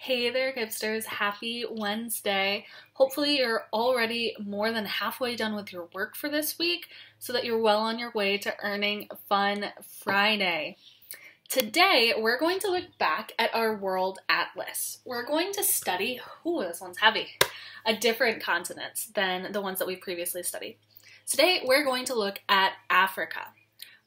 Hey there, Gipsters. Happy Wednesday. Hopefully you're already more than halfway done with your work for this week so that you're well on your way to earning Fun Friday. Today, we're going to look back at our world atlas. We're going to study, this one's heavy, different continents than the ones that we previously studied. Today, we're going to look at Africa.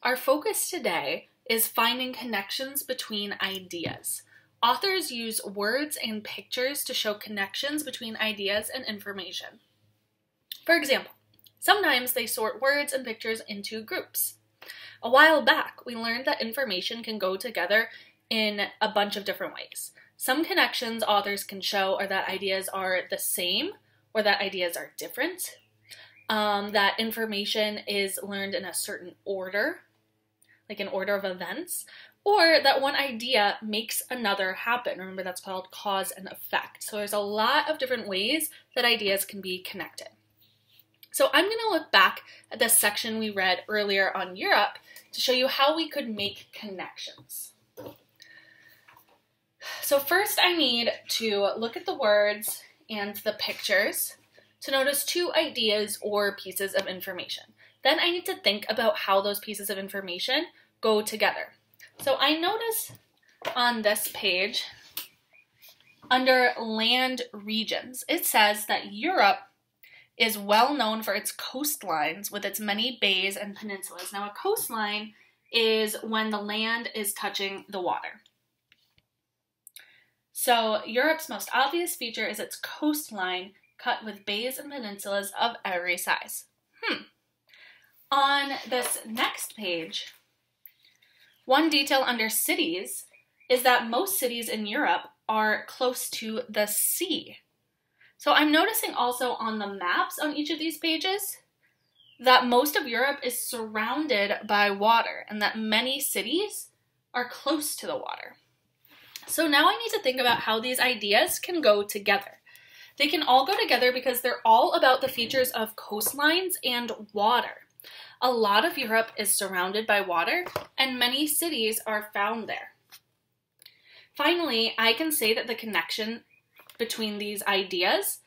Our focus today is finding connections between ideas. Authors use words and pictures to show connections between ideas and information. For example, sometimes they sort words and pictures into groups. A while back, we learned that information can go together in a bunch of different ways. Some connections authors can show are that ideas are the same or that ideas are different, that information is learned in a certain order, like an order of events, or that one idea makes another happen. Remember, that's called cause and effect. So there's a lot of different ways that ideas can be connected. So I'm going to look back at the section we read earlier on Europe to show you how we could make connections. So first I need to look at the words and the pictures to notice two ideas or pieces of information. Then I need to think about how those pieces of information go together. So I notice on this page, under land regions, it says that Europe is well known for its coastlines with its many bays and peninsulas. Now, a coastline is when the land is touching the water. So Europe's most obvious feature is its coastline cut with bays and peninsulas of every size. On this next page, one detail under cities is that most cities in Europe are close to the sea. So I'm noticing also on the maps on each of these pages that most of Europe is surrounded by water and that many cities are close to the water. So now I need to think about how these ideas can go together. They can all go together because they're all about the features of coastlines and water. A lot of Europe is surrounded by water, and many cities are found there. Finally, I can say that the connection between these ideas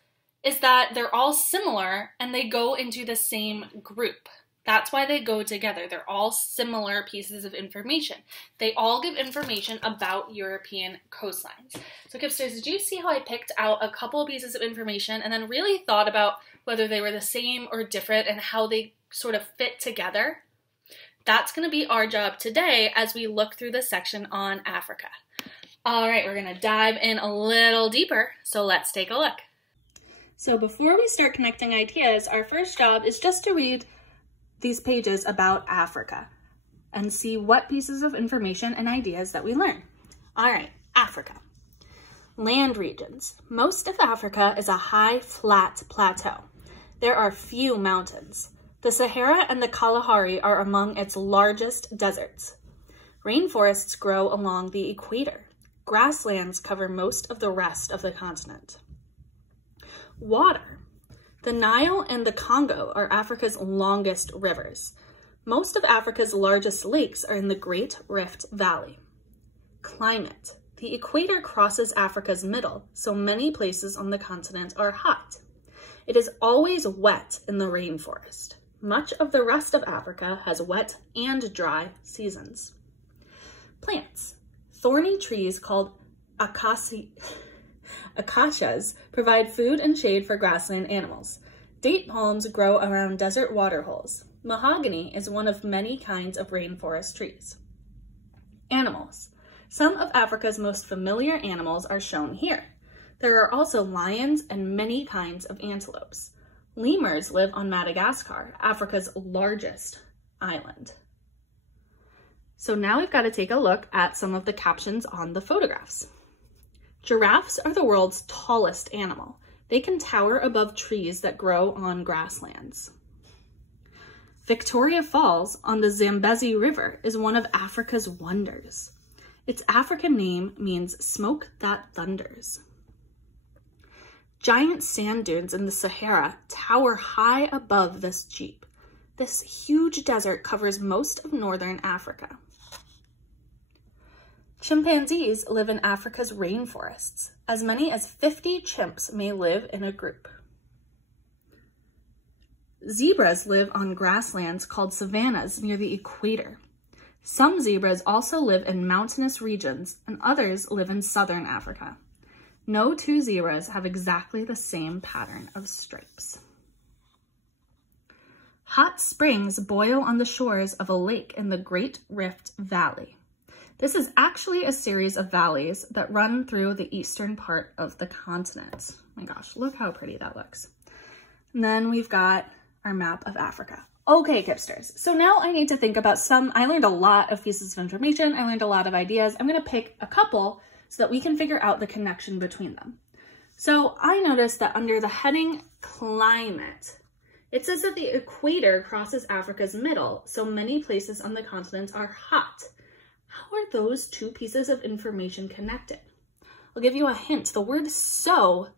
is that they're all similar and they go into the same group. That's why they go together. They're all similar pieces of information. They all give information about European coastlines. So, Kipsters, did you see how I picked out a couple of pieces of information and then really thought about whether they were the same or different and how they sort of fit together? That's going to be our job today as we look through the section on Africa. All right, we're going to dive in a little deeper, so let's take a look. So before we start connecting ideas, our first job is just to read these pages about Africa and see what pieces of information and ideas that we learn. All right, Africa. Land regions. Most of Africa is a high, flat plateau. There are few mountains. The Sahara and the Kalahari are among its largest deserts. Rainforests grow along the equator. Grasslands cover most of the rest of the continent. Water. The Nile and the Congo are Africa's longest rivers. Most of Africa's largest lakes are in the Great Rift Valley. Climate. The equator crosses Africa's middle, so many places on the continent are hot. It is always wet in the rainforest. Much of the rest of Africa has wet and dry seasons. Plants. Thorny trees called acacias provide food and shade for grassland animals. Date palms grow around desert waterholes. Mahogany is one of many kinds of rainforest trees. Animals. Some of Africa's most familiar animals are shown here. There are also lions and many kinds of antelopes. Lemurs live on Madagascar, Africa's largest island. So now we've got to take a look at some of the captions on the photographs. Giraffes are the world's tallest animal. They can tower above trees that grow on grasslands. Victoria Falls on the Zambezi River is one of Africa's wonders. Its African name means smoke that thunders. Giant sand dunes in the Sahara tower high above this jeep. This huge desert covers most of northern Africa. Chimpanzees live in Africa's rainforests. As many as 50 chimps may live in a group. Zebras live on grasslands called savannas near the equator. Some zebras also live in mountainous regions, and others live in southern Africa. No two zebras have exactly the same pattern of stripes. Hot springs boil on the shores of a lake in the Great Rift Valley. This is actually a series of valleys that run through the eastern part of the continent. Oh my gosh, look how pretty that looks. And then we've got our map of Africa. Okay, Kipsters, so now I need to think about I learned a lot of pieces of information. I learned a lot of ideas. I'm gonna pick a couple so that we can figure out the connection between them. So I noticed that under the heading climate, it says that the equator crosses Africa's middle, so many places on the continent are hot. How are those two pieces of information connected? I'll give you a hint. The word so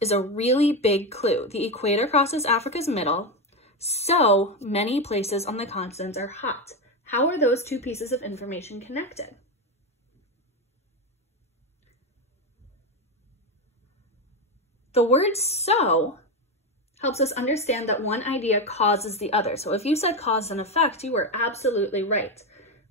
is a really big clue. The equator crosses Africa's middle, so many places on the continent are hot. How are those two pieces of information connected? The word so helps us understand that one idea causes the other. So if you said cause and effect, you were absolutely right.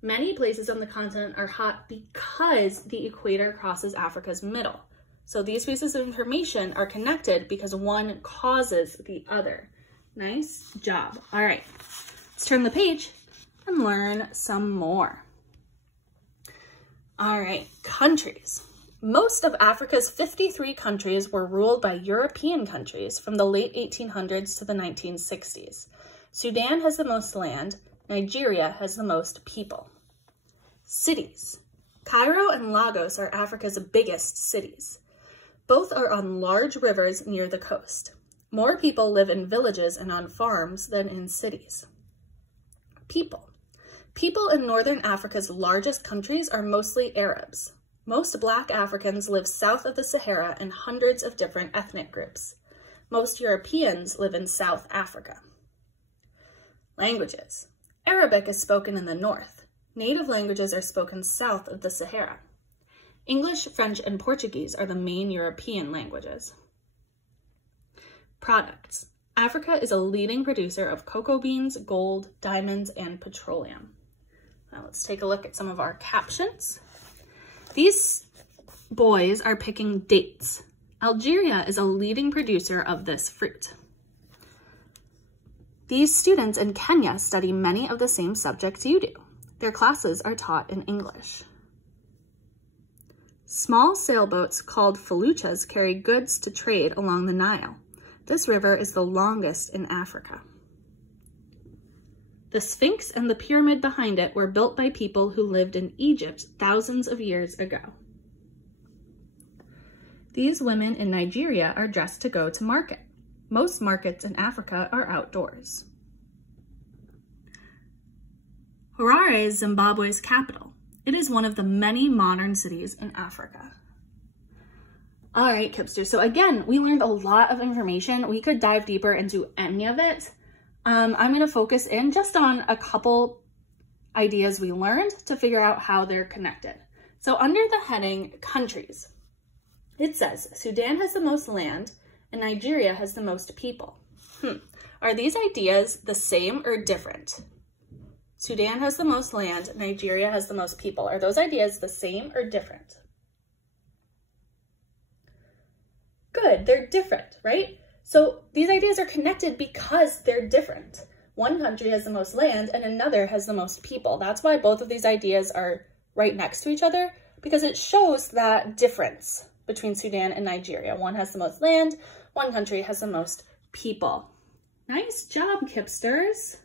Many places on the continent are hot because the equator crosses Africa's middle. So these pieces of information are connected because one causes the other. Nice job. All right, let's turn the page and learn some more. All right, countries. Most of Africa's 53 countries were ruled by European countries from the late 1800s to the 1960s. Sudan has the most land. Nigeria has the most people. Cities. Cairo and Lagos are Africa's biggest cities. Both are on large rivers near the coast. More people live in villages and on farms than in cities. People. People in Northern Africa's largest countries are mostly Arabs. Most Black Africans live south of the Sahara in hundreds of different ethnic groups. Most Europeans live in South Africa. Languages. Arabic is spoken in the north. Native languages are spoken south of the Sahara. English, French, and Portuguese are the main European languages. Products. Africa is a leading producer of cocoa beans, gold, diamonds, and petroleum. Now let's take a look at some of our captions. These boys are picking dates. Algeria is a leading producer of this fruit. These students in Kenya study many of the same subjects you do. Their classes are taught in English. Small sailboats called feluccas carry goods to trade along the Nile. This river is the longest in Africa. The Sphinx and the pyramid behind it were built by people who lived in Egypt thousands of years ago. These women in Nigeria are dressed to go to market. Most markets in Africa are outdoors. Harare is Zimbabwe's capital. It is one of the many modern cities in Africa. All right, Kipsters. So again, we learned a lot of information. We could dive deeper into any of it. I'm going to focus in just on a couple ideas we learned to figure out how they're connected. So under the heading countries, it says Sudan has the most land and Nigeria has the most people. Are these ideas the same or different? Sudan has the most land, Nigeria has the most people. Are those ideas the same or different? Good, they're different, right? So these ideas are connected because they're different. One country has the most land and another has the most people. That's why both of these ideas are right next to each other, because it shows that difference between Sudan and Nigeria. One has the most land, one country has the most people. Nice job, Kipsters.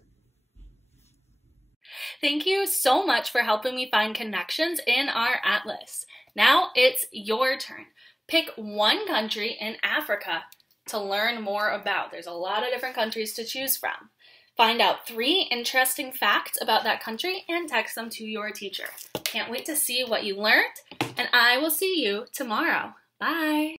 Thank you so much for helping me find connections in our atlas. Now it's your turn. Pick one country in Africa to learn more about. There's a lot of different countries to choose from. Find out 3 interesting facts about that country and text them to your teacher. Can't wait to see what you learned, and I will see you tomorrow. Bye!